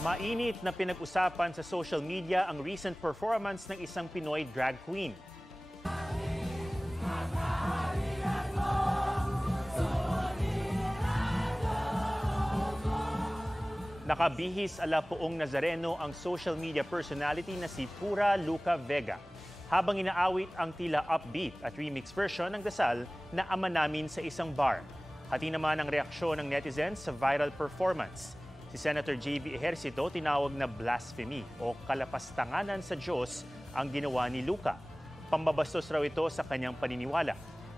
Mainit na pinag-usapan sa social media ang recent performance ng isang Pinoy drag queen. Nakabihis ala Poong Nazareno ang social media personality na si Pura Luca Vega habang inaawit ang tila upbeat at remix version ng dasal na Ama Namin sa isang bar. Hati naman ang reaksyon ng netizens sa viral performance. Si Senator J.B. Ejercito tinawag na blasphemy o kalapastanganan sa Diyos ang ginawa ni Luca. Pambabastos raw ito sa kanyang paniniwala.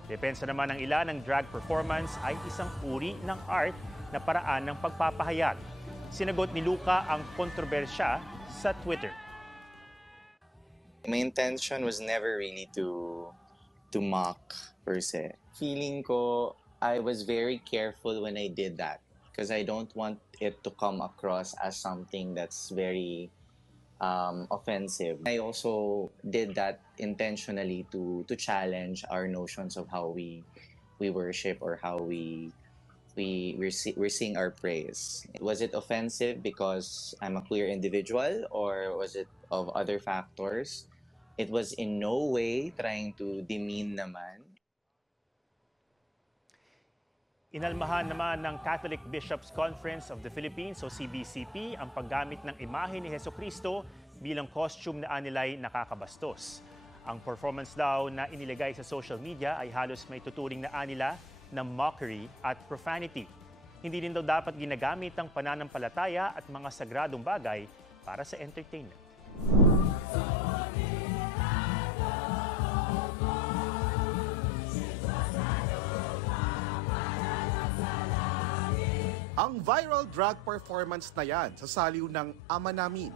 Depensa naman ng ilan ng drag performance ay isang uri ng art na paraan ng pagpapahayag. Sinagot ni Luca ang kontrobersya sa Twitter. My intention was never really to mock per se. Feeling ko I was very careful when I did that because I don't want it to come across as something that's very offensive. I also did that intentionally to challenge our notions of how we worship or how we sing our praise. Was it offensive because I'm a queer individual or was it of other factors? It was in no way trying to demean naman. Inalmahan naman ng Catholic Bishops' Conference of the Philippines o CBCP ang paggamit ng imahe ni Hesukristo bilang costume na anilay nakakabastos. Ang performance daw na inilagay sa social media ay halos may tuturing na anila na mockery at profanity. Hindi din daw dapat ginagamit ang pananampalataya at mga sagradong bagay para sa entertainment. Ang viral drag performance na yan sa saliw ng Ama Namin,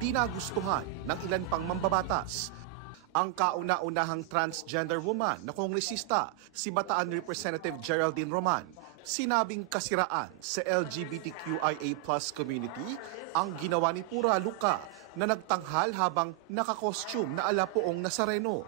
di nagustuhan ng ilan pang mambabatas. Ang kauna-unahang transgender woman na kongresista, si Bataan Representative Geraldine Roman, sinabing kasiraan sa LGBTQIA+ community ang ginawa ni Pura Luca na nagtanghal habang nakakostume na ala Poong Nazareno.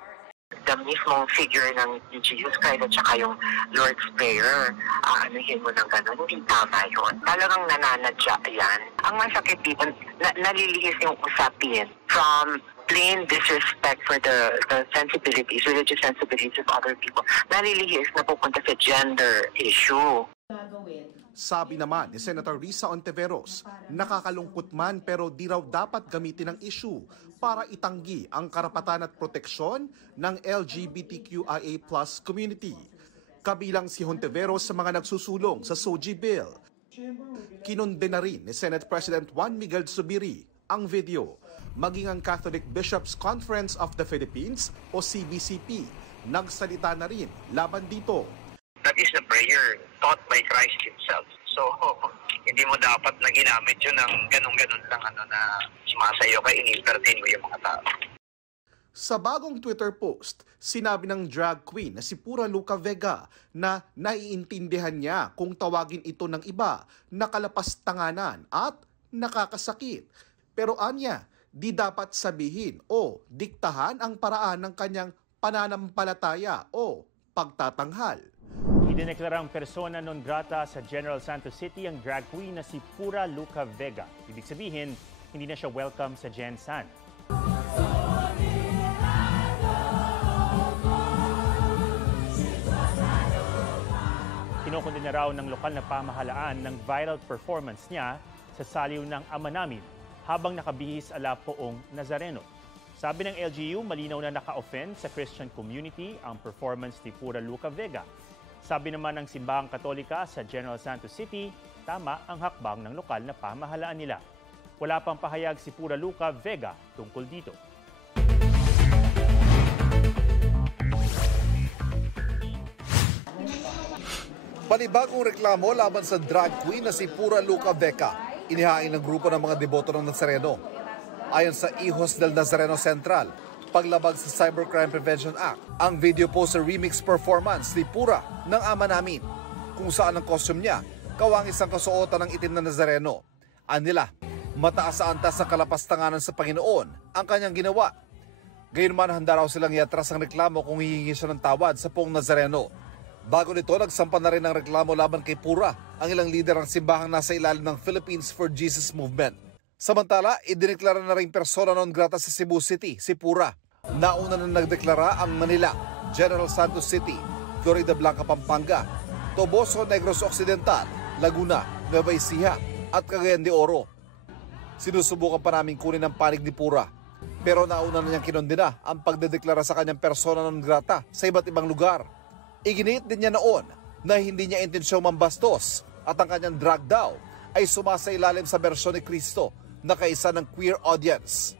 The mismong figure ng Jesus Christ at saka yung Lord's Prayer, anuhin mo ng gano'n, hindi tama yun. Talagang nananadya yan. Ang masakit dito, nalilihis yung usapin from plain disrespect for the sensibilities, religious sensibilities of other people. Nalilihis na pupunta sa gender issue. Sabi naman ni Senator Risa Ontiveros, nakakalungkot man pero di raw dapat gamitin ang issue para itanggi ang karapatan at proteksyon ng LGBTQIA+ community. Kabilang si Ontiveros sa mga nagsusulong sa SOGI bill. Kinunde na rin ni Senate President Juan Miguel Zubiri ang video. Maging ang Catholic Bishops' Conference of the Philippines o CBCP, nagsalita na rin laban dito. That is the prayer taught by Christ himself. So, hindi mo dapat na ginamit yun ng ganun-ganun lang na sumasayo ka, in-entertain mo yung mga tao. Sa bagong Twitter post, sinabi ng drag queen na si Pura Luca Vega na naiintindihan niya kung tawagin ito ng iba na kalapastanganan at nakakasakit. Pero anya, di dapat sabihin o diktahan ang paraan ng kanyang pananampalataya o pagtatanghal. Idineklarang persona non grata sa General Santos City ang drag queen na si Pura Luca Vega. Ibig sabihin, hindi na siya welcome sa Gensan. Kinukundin na raw ng lokal na pamahalaan ng viral performance niya sa saliw ng Ama Namin habang nakabihis ala Poong Nazareno. Sabi ng LGU, malinaw na naka-offend sa Christian community ang performance ni Pura Luca Vega. Sabi naman ng Simbahang Katolika sa General Santos City, tama ang hakbang ng lokal na pamahalaan nila. Wala pang pahayag si Pura Luca Vega tungkol dito. Panibagong reklamo laban sa drag queen na si Pura Luca Vega, inihain ng grupo ng mga deboto ng Nazareno. Ayon sa Hijos del Nazareno Central, paglabag sa Cybercrime Prevention Act, ang video poster remix performance ni Pura ng Ama Namin, kung saan ang costume niya kawangis ang kasuotan ng itim na Nazareno. Anila, mataas sa antas ng kalapastanganan sa Panginoon ang kanyang ginawa. Gayunman, handa raw silang iatras ang reklamo kung hihingi siya ng tawad sa Poong Nazareno. Bago nito, nagsampa na rin ng reklamo laban kay Pura ang ilang lider ng simbahang nasa ilalim ng Philippines for Jesus Movement. Samantala, idineklara na ring persona non grata sa Cebu City, si Pura. Nauna na nagdeklara ang Manila, General Santos City, Florida Blanca, Pampanga, Toboso, Negros Occidental, Laguna, Nueva Ecija at Cagayan de Oro. Sinusubukan pa namin kunin ang panig ni Pura, pero nauna na niyang kinondena ang pagdedeklara sa kanyang persona non grata sa iba't ibang lugar. Iginiit din niya noon na hindi niya intensyong mambastos at ang kanyang drag daw ay sumasailalim sa bersyon ni Cristo na kaisa ng queer audience.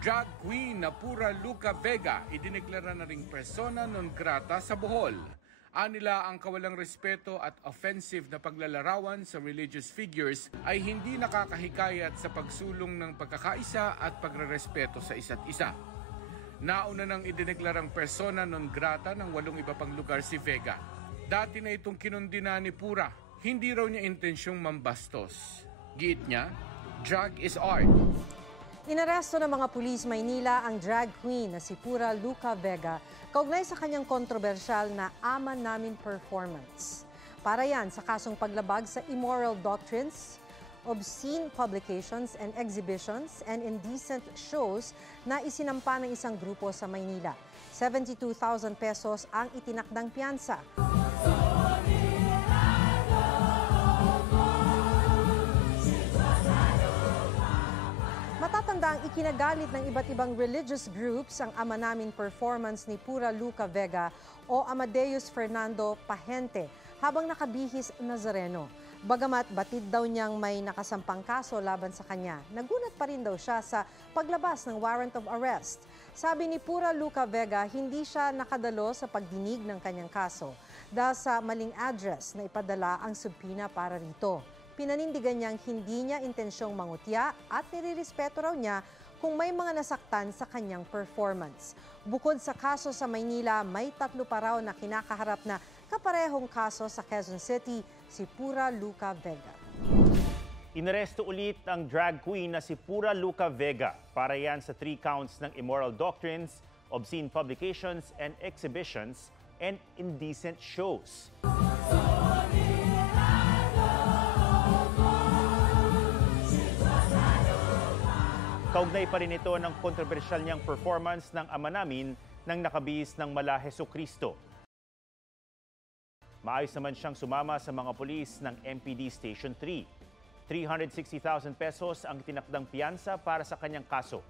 Drag queen na Pura Luca Vega idineklara na ring persona non grata sa Bohol. Anila ang kawalang respeto at offensive na paglalarawan sa religious figures ay hindi nakakahikayat sa pagsulong ng pagkakaisa at pagrerespeto sa isa't isa. Nauna nang idineklarang persona non grata ng 8 iba pang lugar si Vega. Dati na itong kinundina ni Pura, hindi raw niya intensyong mambastos. Giit niya, drag is art. Inaresto ng mga pulis Maynila ang drag queen na si Pura Luca Vega kaugnay sa kanyang kontrobersyal na Ama Namin performance. Para yan sa kasong paglabag sa immoral doctrines, obscene publications and exhibitions, and indecent shows na isinampa ng isang grupo sa Maynila. 72,000 pesos ang itinakdang piyansa. Matatanda ang ikinagalit ng iba't ibang religious groups ang Ama Namin performance ni Pura Luca Vega o Amadeus Fernando Pahente habang nakabihis Nazareno. Bagamat batid daw niyang may nakasampang kaso laban sa kanya, nagunat pa rin daw siya sa paglabas ng warrant of arrest. Sabi ni Pura Luca Vega, hindi siya nakadalo sa pagdinig ng kanyang kaso dahil sa maling address na ipadala ang subpoena para rito. Pinanindigan niyang hindi niya intensyong mangutya at nirirespeto raw niya kung may mga nasaktan sa kanyang performance. Bukod sa kaso sa Maynila, may 3 pa raw na kinakaharap na kaparehong kaso sa Quezon City, si Pura Luca Vega. Inaresto ulit ang drag queen na si Pura Luca Vega para yan sa 3 counts ng immoral doctrines, obscene publications and exhibitions, and indecent shows. Kaugnay pa rin ito ng kontrobersyal niyang performance ng Ama Namin nang nakabihis ng Mala Jesucristo. Maayos naman siyang sumama sa mga pulis ng MPD Station 3. 360,000 pesos ang tinakdang piyansa para sa kanyang kaso.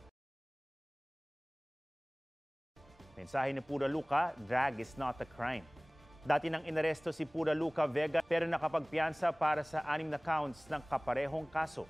Mensahe ni Pura Luca, drag is not a crime. Dati nang inaresto si Pura Luca Vega pero nakapagpiyansa para sa 6 na counts ng kaparehong kaso.